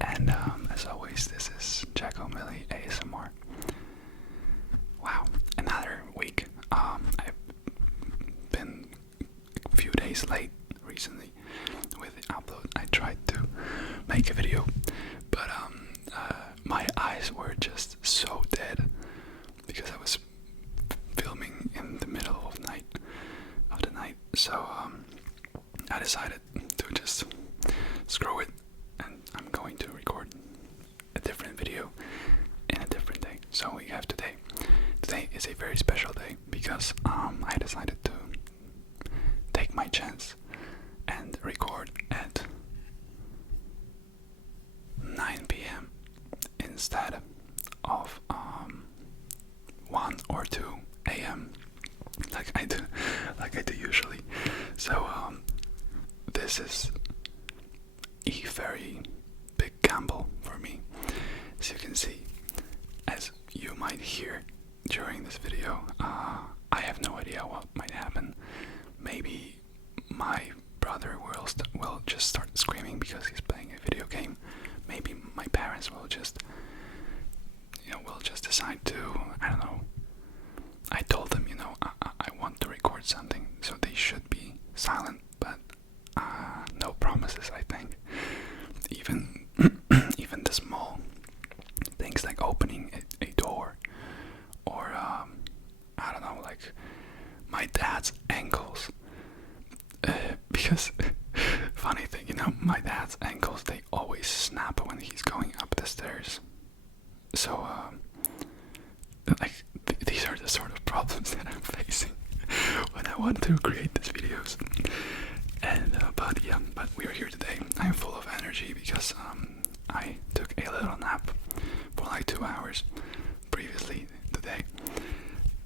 And as always, this is Jacko Millie ASMR. Wow, another week. I've been a few days late recently with the upload. I tried to make a video, but my eyes were just so dead because I was filming in the middle of the night. So I decided to just screw it, and I'm going to record a different video in a different day. So we have today. Today is a very special day because I decided to take my chance and record at 9 p.m. instead of 1 or 2 a.m. like I do usually. So this is a very big gamble for me. As you can see, as you might hear during this video, I have no idea what might happen. Maybe my brother will just start screaming because he's playing a video game. Maybe my parents will just decide to, I don't know. I told them, I want to record something, so they should be silent, but no promises, I think. Even even the small things like opening a door, or I don't know, like my dad's ankles. Because funny thing, my dad's ankles, they always snap when he's going up the stairs. So these are the sort of problems that I'm facing when I want to create these videos. And but we are here today. I'm full of energy because I took a little nap for like 2 hours previously today.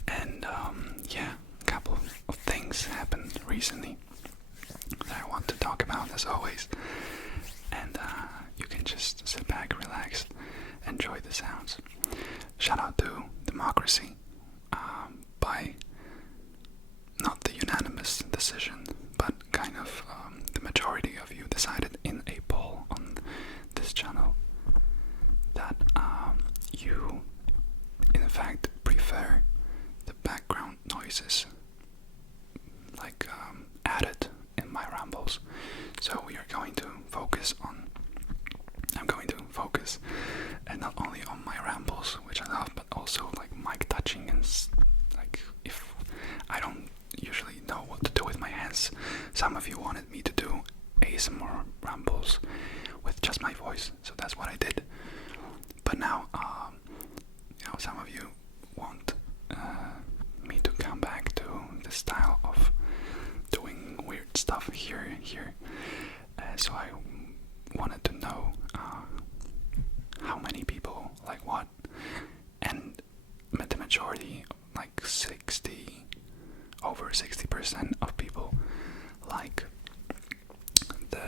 And a couple of things happened recently that I want to talk about, as always. And you can just sit back, relax, enjoy the sounds. Shout out to Democracy by not the unanimous decision, but kind of the majority of you decided in a poll on this channel that you in fact prefer the background noises like added in my rambles. So we are going to focus on and not only on my rambles, which I love, but also like mic touching and like if I don't usually know what to do with my hands. Some of you wanted me to do ASMR rambles with just my voice, so that's what I did. But now, some of you want me to come back to the style of doing weird stuff here. So I wanted to know how many people like what, and the majority, like over 60% of people like the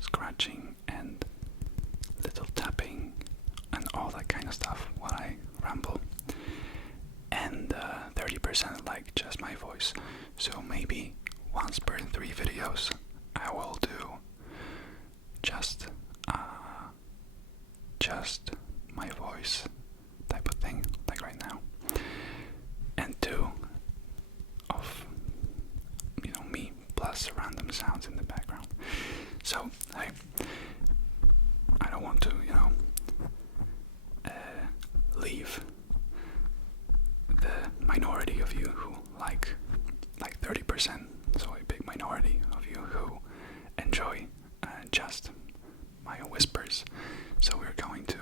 scratching and little tapping and all that kind of stuff when I ramble, and 30% like just my voice. So maybe once per 3 videos I will do just my voice type of thing, like right now, and 2 of me plus random sounds in the background. So I don't want to leave the minority of you who like 30%, so a big minority of you who enjoy just my whispers. So we're going to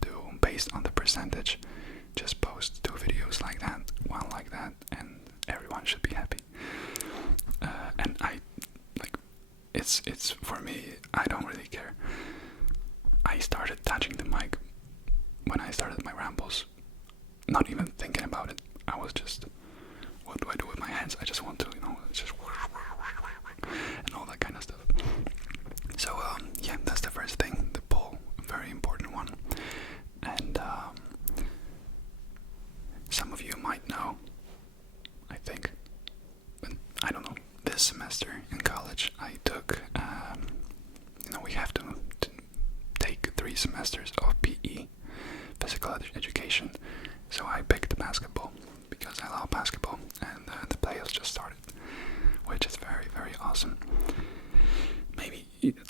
do, based on the percentage, just post 2 videos like that, 1 like that, and everyone should be happy. And it's for me, I don't really care. I started touching the mic when I started my rambles, not even thinking about it. I was just, what do I do with my hands? I just want to, just and all that kind of stuff. So that's the first thing, the poll, a very important one. And some of you might know, I think, but I don't know. This semester in college, I took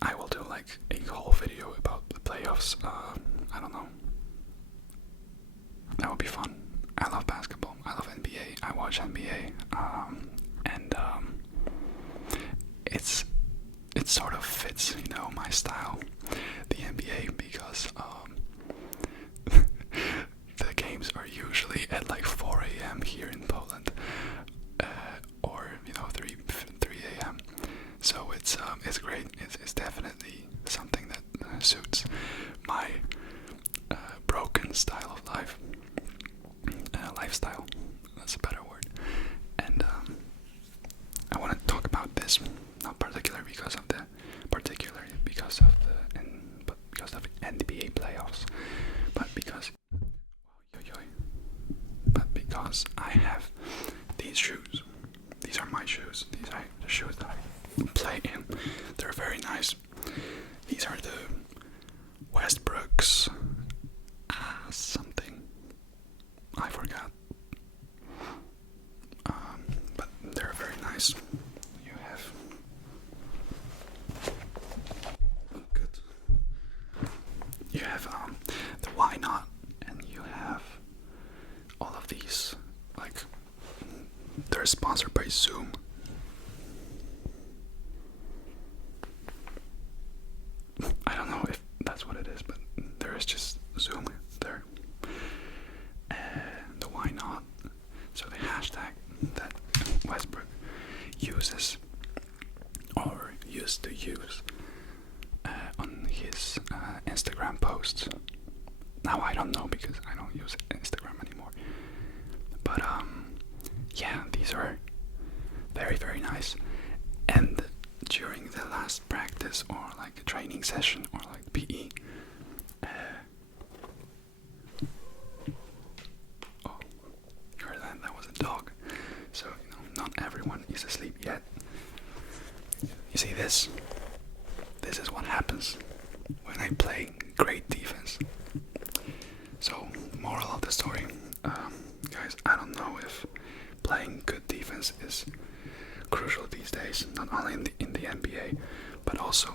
I will do like a whole video about the playoffs. I don't know. That would be fun. I love basketball. I love NBA. I watch NBA. And it sort of fits, you know, my style, the NBA, because the games are usually at like 4 a.m. here in Poland, or you know 3 a.m. So it's great. It's definitely something that suits my broken style of life, lifestyle. That's a better word. And I want to talk about this, not particularly because of the NBA playoffs, but because I have these shoes. These are my shoes. These are the shoes that I play in. They're very nice. These are the Westbrooks. Something. I forgot. But they're very nice. You have. Good. You have the Why Not, and you have all of these. Like, they're sponsored by Zoom. I don't know if that's what it is, but there is just Zoom there. The Why Not. So the hashtag that Westbrook uses, or used to use, on his Instagram posts. Now I don't know because I don't use Instagram anymore. But yeah, these are very, very nice. And during the last practice, or like a training session, or like PE, oh, you heard that? That was a dog. So, you know, not everyone is asleep yet. You see this? This is what happens when I play great defense. So, moral of the story, guys, I don't know if playing good defense is crucial these days, not only in the NBA, but also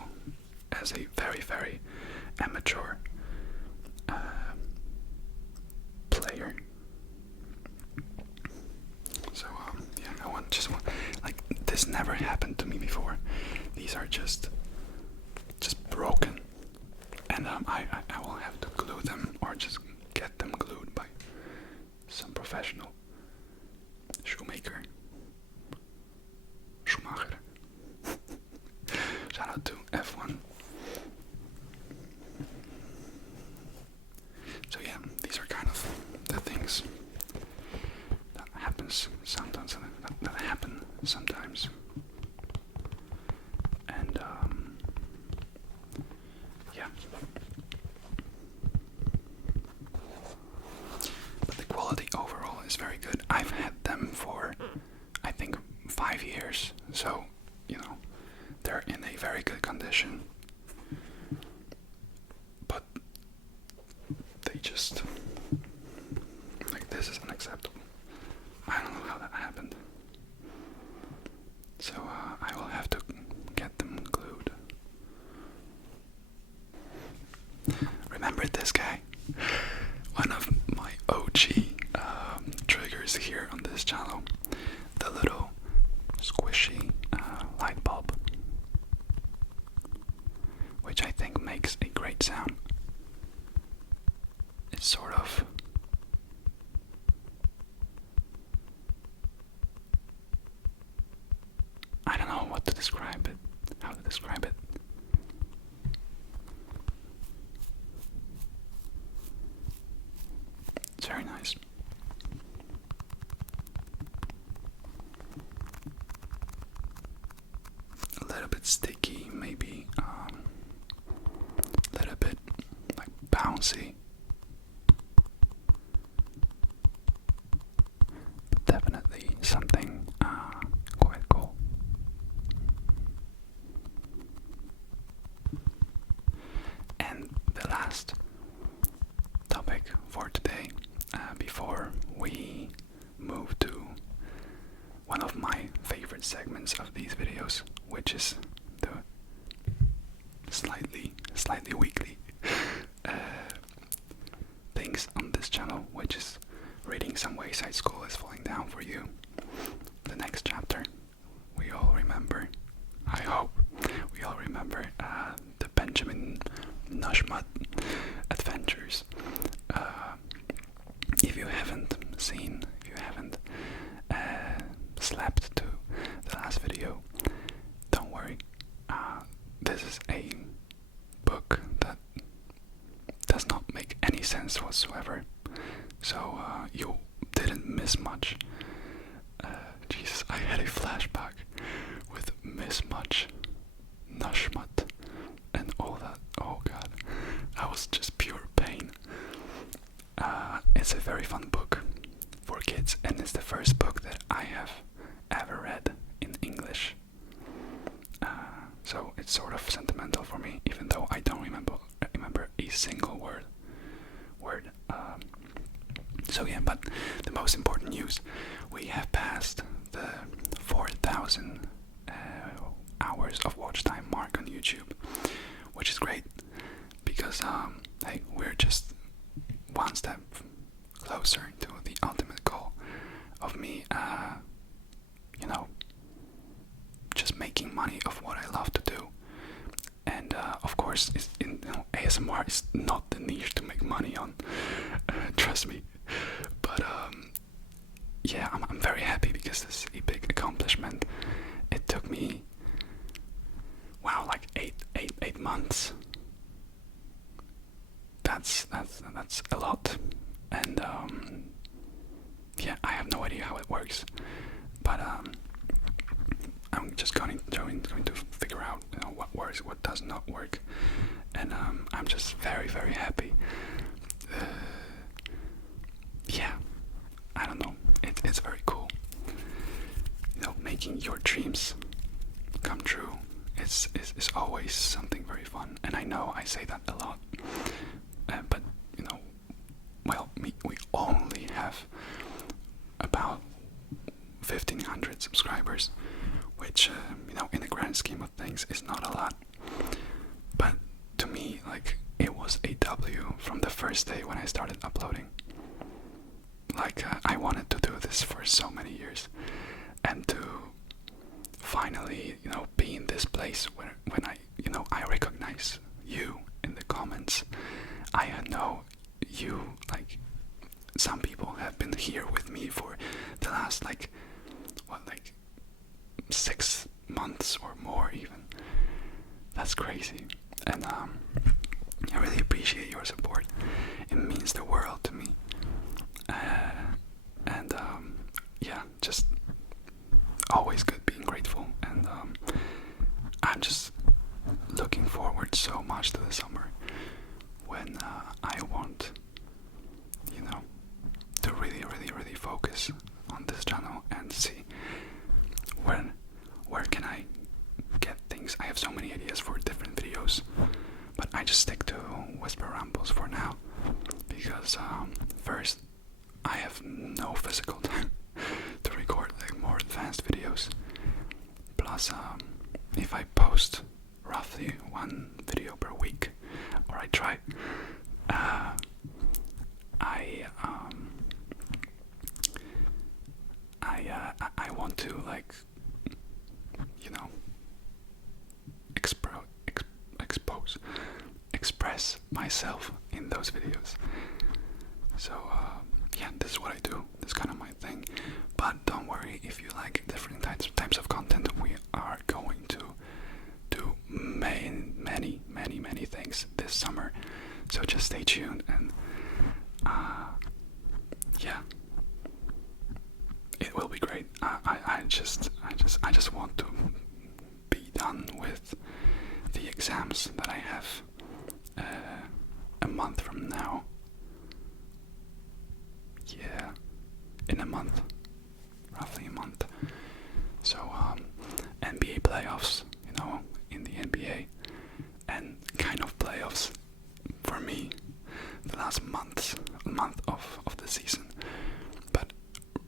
as a very, very amateur player. So yeah, like, this never happened to me before. These are just broken, and I will have to glue them, or just get them glued by some professional Schumacher. Shout out to F1. So yeah, these are kind of the things that happens sometimes. That happen sometimes. And yeah. But the quality overall is very good. I've had them for, I think, 5 years. So, you know, they're in a very good condition. But they just, like, this is unacceptable. I don't know how that happened. So I will have to get them glued. Remember this guy? One of my OG triggers here on this channel. The little squishy light bulb, which I think makes a great sound. It's sort of, I don't know what to describe it, how to describe it. It's very nice. A little bit sticky, maybe a little bit like bouncy, but definitely something quite cool. And the last topic for today, before we move to one of my favorite segments of these videos, which is the slightly weekly things on this channel, which is reading some Wayside School is falling down for you. The next chapter, we all remember, I hope we all remember the Benjamin Nushmut adventures. If you haven't slept to the last video, don't worry. This is a book that does not make any sense whatsoever, so you didn't miss much. Jesus, I had a flashback with Miss Much, Nushmut, and all that. Oh god, that was just pure pain. It's a very fun book for kids, and it's the first book that I have ever read in English. So it's sort of sentimental for me, even though I don't remember a single word. So yeah, but the most important news: we have passed the 4,000 hours of watch time mark on YouTube, which is great because hey, we're just one step closer to the ultimate goal of me, just making money of what I love to do. And of course, ASMR is not the niche to make money on, trust me. But yeah, I'm very happy because this is a big accomplishment. It took me, wow, like eight months. That's a lot, and yeah, I have no idea how it works, but I'm just going to figure out, what works, what does not work, and I'm just very happy. Yeah, I don't know. It's very cool. Making your dreams come true. It's always something very fun, and I know I say that a lot, but well, we only have about 1,500 subscribers, which in the grand scheme of things is not a lot. But to me, like, it was a W from the first day when I started uploading. Like, I wanted to do this for so many years, and to finally, be in this place when I recognize you in the comments. I know you, like, some people have been here with me for the last, 6 months or more even. That's crazy, and I really appreciate your support. It means the world to me. And yeah, just always good being grateful, and I'm just looking forward so much to the summer when I want, to really focus on this channel and see where can I get things. I have so many ideas for different videos, but I just stick to Whisper Rambles for now because first, I have no physical time to record more advanced videos. Plus, if I post roughly one video per week, or I try, I want to express myself in those videos. So yeah, this is what I do. This is kind of my thing. But don't worry, if you like different types of content, we are going to do many things this summer. So just stay tuned, and yeah, it will be great. I just want to be done with the exams that I have a month from now. Yeah, in a month, roughly a month. So NBA playoffs, in the NBA, and kind of playoffs for me, the last month of the season. But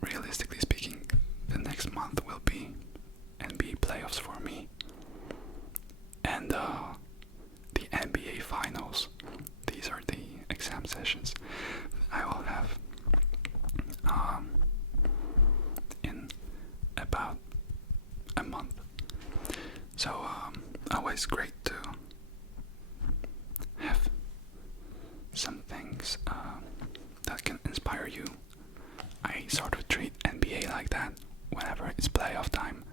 realistically speaking, the next month will be NBA playoffs for me, and sessions I will have in about a month. So always great to have some things that can inspire you. I sort of treat NBA like that. Whenever it's playoff time,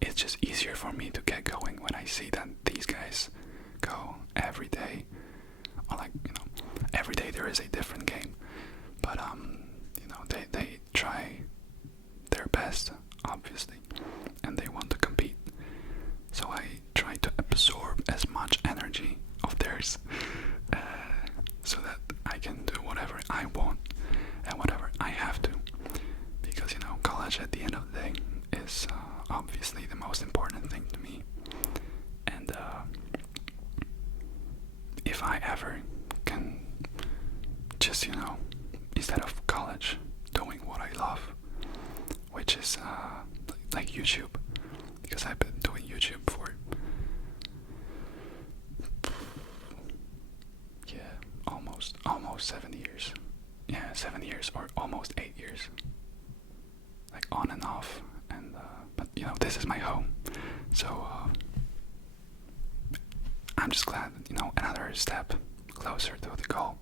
it's just easier for me to get going when I see that these guys go every day, or like, every day there is a different game. But they try their best, obviously, and they want to compete. So I try to absorb as much energy of theirs, so that I can do whatever I want and whatever I have to. Because college at the end of the day is obviously the most important thing to me. And if I ever can just, instead of college, doing what I love, which is like YouTube, because I've been doing YouTube for almost 7 years. Yeah, 7 years, or almost 8 years, like on and off. And but this is my home, so I'm just glad another step closer to the goal.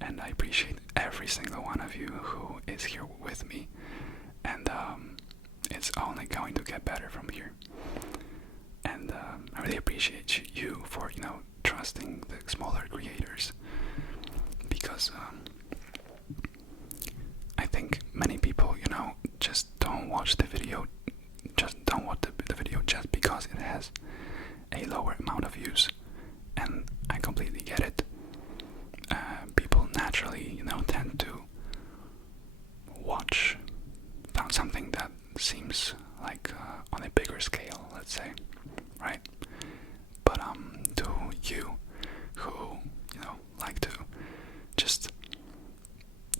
And I appreciate every single one of you who is here with me, and it's only going to get better from here. And I really appreciate you for trusting the smaller creators, because I think many people just don't watch the video, just because it has a lower amount of views. And I completely get it. People naturally tend to watch something that seems like on a bigger scale, let's say, right? But to you who like to just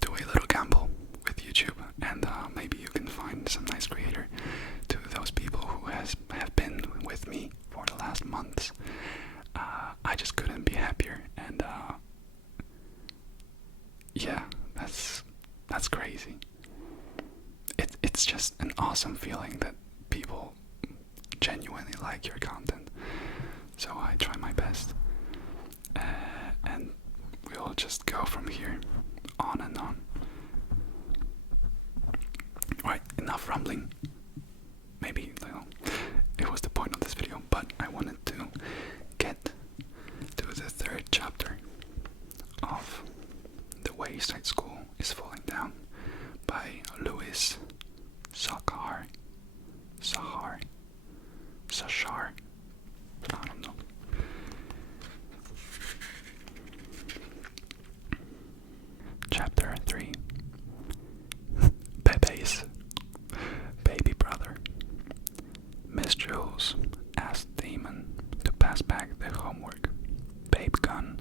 do a little gamble with YouTube, and maybe you can find some nice creator. To those people who have been with me for the last months, I just couldn't be happier. And yeah, that's crazy. It's just an awesome feeling that people genuinely like your content. So I try my best, and we'll just go from here on and on. Right, enough rambling. Maybe it was the point of this video, but I wanted to get to the third chapter of The Wayside School is Falling Down by Louis Sachar. I don't know. Chapter 3. Pepe's baby brother. Miss Jules asked Damon to pass back the homework. Babe gun,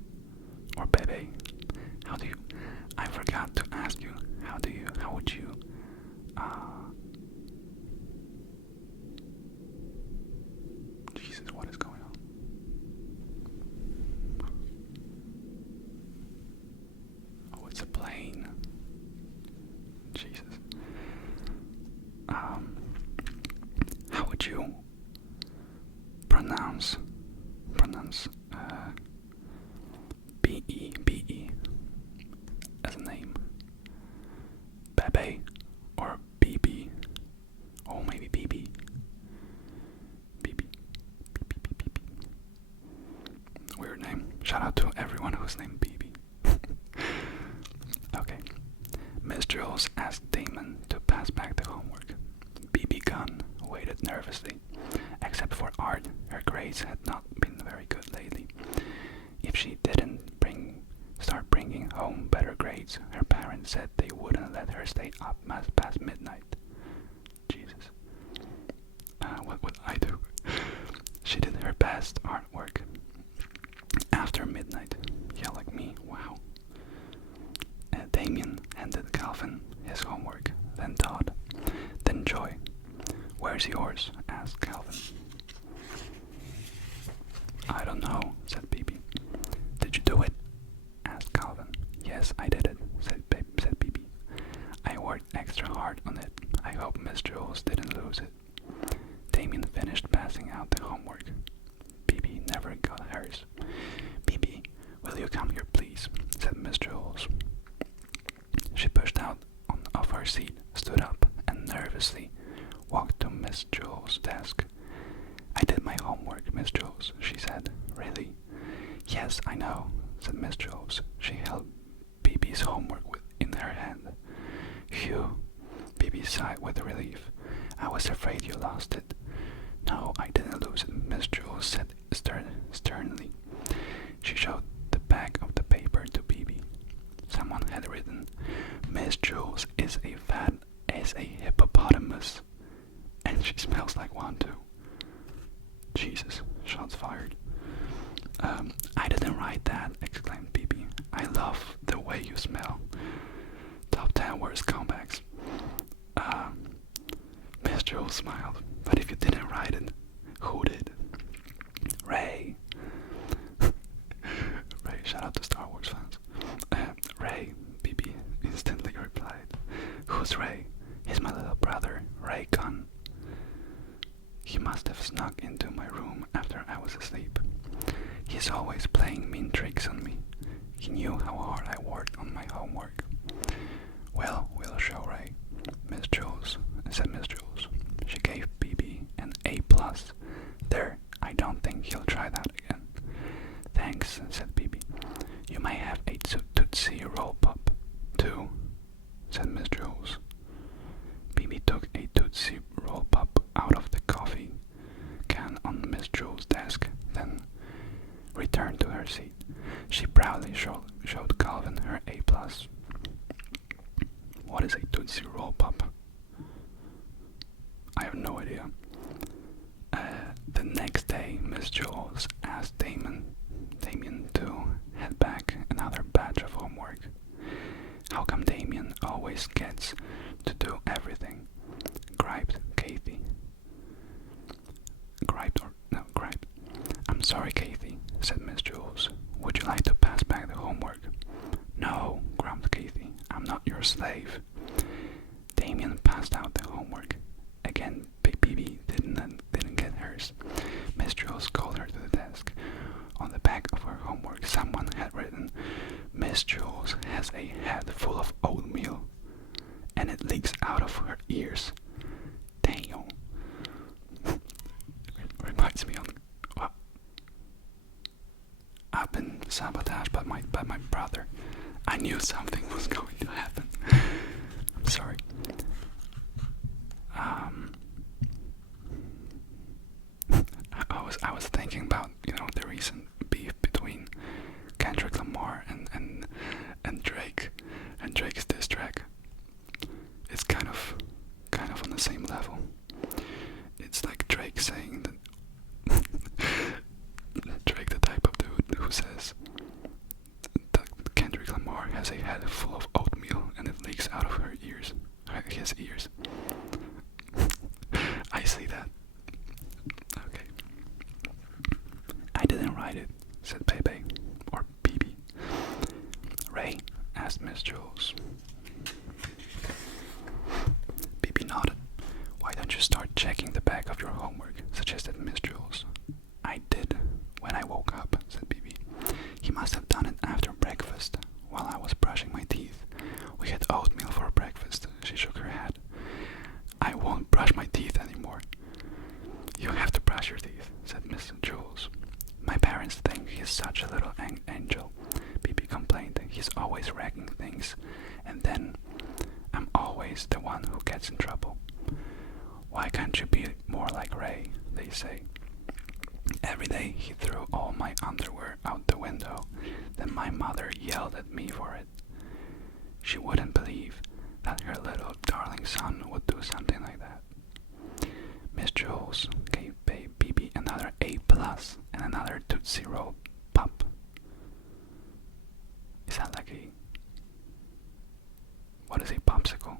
or Bebe. I forgot to ask you, how would you, Jesus, what is going on? Oh, it's a plane. Jesus. How would you pronounce B-E as a name? Bebe or BB? Oh, maybe BB. BB. Weird name. Shout out to everyone who's named BB. Okay. Miss Jules asked Damon to pass back the homework. BB Gunn waited nervously. Except for art, her grades had not been very good lately. If she didn't start bringing home better grades, her parents said they wouldn't let her stay up past midnight. Jesus. What would I do? She did her best artwork after midnight. Yeah, like me. Wow. Damien handed Calvin his homework, then Todd, then Joy. Where's yours? Asked Calvin. I don't know, said BB. Did you do it? Asked Yes, I did it, said Bibi. I worked extra hard on it. I hope Miss Jules didn't lose it. Damien finished passing out the homework. Bibi never got hers. Bibi, will you come here please, said Miss Jules. She pushed out of her seat, stood up, and nervously walked to Miss Jules' desk. I did my homework, Miss Jules, she said. Really? Yes, I know, said Miss Jules. She held Bibi's homework in her hand. Phew, Bibi sighed with relief. I was afraid you lost it. No, I didn't lose it, Miss Jules said sternly. She showed the back of the paper to Bibi. Someone had written, Miss Jules is a fat as a hippopotamus. And she smells like one too. Jesus, shots fired. I didn't write that, exclaimed Bibi. I love the way you smell. Top 10 worst comebacks. Miss Jules smiled. But if you didn't write it, who did? Ray. Ray, shout out to Star Wars fans. Ray, Bibi instantly replied. Who's Ray? He's my little brother, Ray Gunn. He must have snuck into my room after I was asleep. He's always playing mean tricks on me. He knew how hard I worked on my homework. Well, we'll show Ray, said Miss Jules. She gave Bibi an A+. There, I don't think he'll try that again. Thanks, said Bibi. You may have a Tootsie Roll Pop, too, said Miss Jules. Bibi took a Tootsie Roll Pop out of the coffee can on Miss Jules' desk, then returned to her seat. She proudly showed Calvin her A+. What is a Tootsie Roll Pop? I have no idea. The next day, Miss Jules asked Damien to head back another batch of homework. How come Damien always gets to do everything? Griped Kathy. Griped. I'm sorry, Kathy, said Miss Jules. Would you like to pass back the homework? No, grumped Kathy. I'm not your slave. Damien passed out the homework. Again, Bibi didn't get hers. Miss Jules called her to the desk. On the back of her homework, someone had written, Miss Jules has a head full of oatmeal, and it leaks out of her ears. Damn. Reminds me of... Well, I've been sabotaged by my brother. I knew something was going to happen. I'm sorry. I was thinking about, the recent beef between Kendrick Lamar and Drake, and Drake's diss track. It's kind of on the same level. It's like Drake saying that Drake, the type of dude who says that Kendrick Lamar has a head full of oatmeal and it leaks out of his ears. I see that. Okay. I didn't write it, said Bebe, or Bibi. Ray, asked Miss Jules. Bibi nodded. Why don't you start checking the back of your homework, suggested Miss Jules. I did, when I woke up, said Bibi. He must have done it after breakfast, while I was brushing my teeth. We had oatmeal for breakfast, she shook her head. I won't brush my teeth anymore. You have to brush your teeth, said Miss Jules. My parents think he's such a little angel, Bibi complained. He's always wrecking things, and then I'm always the one who gets in trouble. Why can't you be more like Ray, they say. Every day he threw all my underwear out the window, then my mother yelled at me for it. She wouldn't believe that her little darling son would do something like that. Miss Jules gave Bibi another A+ and another Tootsie Roll Pop. Is that like what is a popsicle?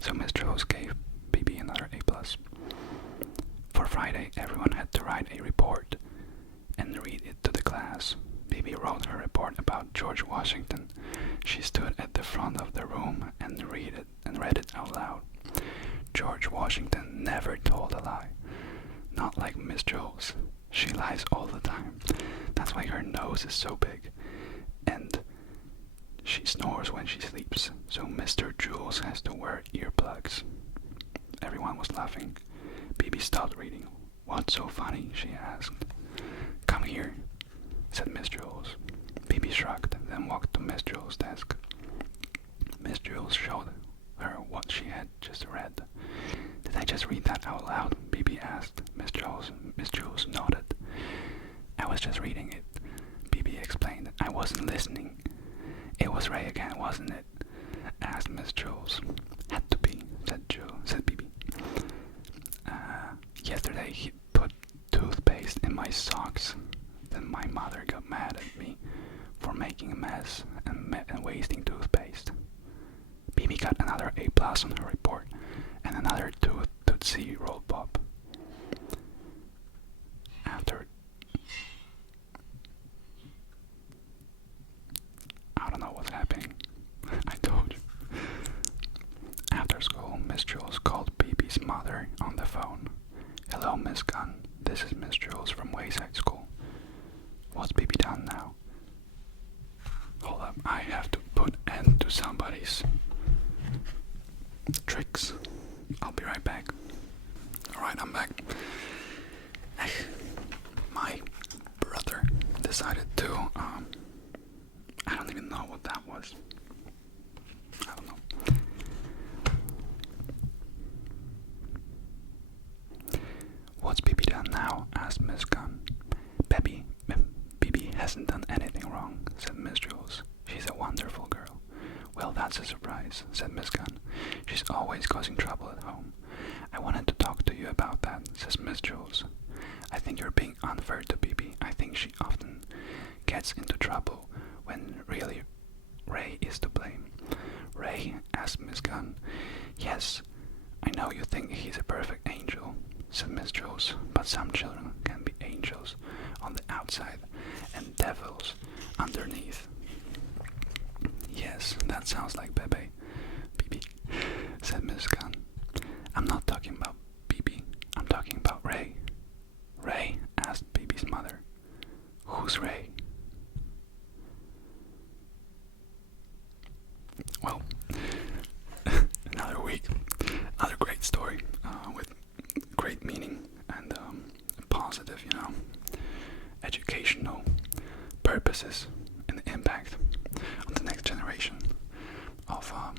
So Miss Jules gave Bibi another A+. For Friday, everyone had to write a report and read it to the class. Bibi wrote her report about George Washington. She stood at the front of the room and read it out loud. George Washington never told a lie. Not like Miss Jules. She lies all the time. That's why her nose is so big. And she snores when she sleeps, so Mr. Jules has to wear earplugs. Everyone was laughing. Bibi stopped reading. What's so funny? She asked. Come here, said Miss Jules. Bibi shrugged, then walked to Miss Jules' desk. Miss Jules showed her what she had just read. Did I just read that out loud? Bibi asked. Miss Jules nodded. I was just reading it. Bibi explained. I wasn't listening. It was Ray again, wasn't it? Asked Miss Jules. Had to be, said Bibi. Yesterday he put toothpaste in my socks. Then my mother got mad at me for making a mess and wasting toothpaste. Bibi got another A+ on her report and another Tootsie Roll Pop. I don't know what's happening. I told you. After school, Miss Jules called Bibi's mother on the phone. Hello, Miss Gunn. This is Miss Jules from Wayside School. What's Bibi done now? Hold up, I have to put end to somebody's tricks. I'll be right back. Alright, I'm back. My brother decided to, I don't even know what that was. I don't know. What's Bibi done now? Asked Miss Gunn. Bibi hasn't done anything wrong, said Miss Jules. She's a wonderful girl. Well, that's a surprise, said Miss Gunn. She's always causing trouble at home. I wanted to talk to you about that, says Miss Jules. I think you're being unfair to Bibi. I think she often gets into trouble when really Ray is to blame. Ray? Asked Miss Gunn. Yes, I know you think he's a perfect angel, said Miss Jules, but some children can be angels on the outside and devils underneath. Yes, that sounds like Bibi, said Miss Gunn. I'm not talking about Bibi, I'm talking about Ray. Ray? Asked Bibi's mother. Who's Ray? Well, another week, another great story with great meaning and positive, educational purposes and impact on the next generation of, I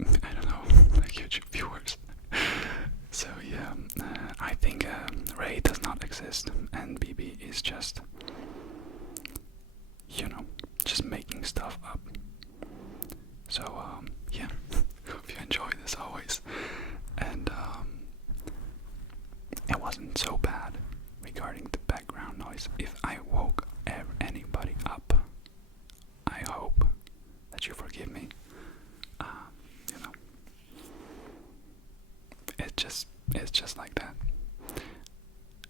don't know, like YouTube viewers. So yeah, I think Ray does not exist and Bibi is just, just making stuff up. So yeah, hope you enjoy this always. And it wasn't so bad regarding the background noise. If I woke anybody up, I hope that you forgive me. It's just like that.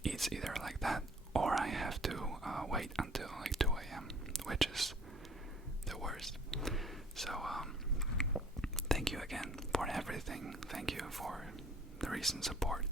It's either like that or I have to wait until like 2 a.m., which is the worst. So thank you again for everything. Thank you for the recent support.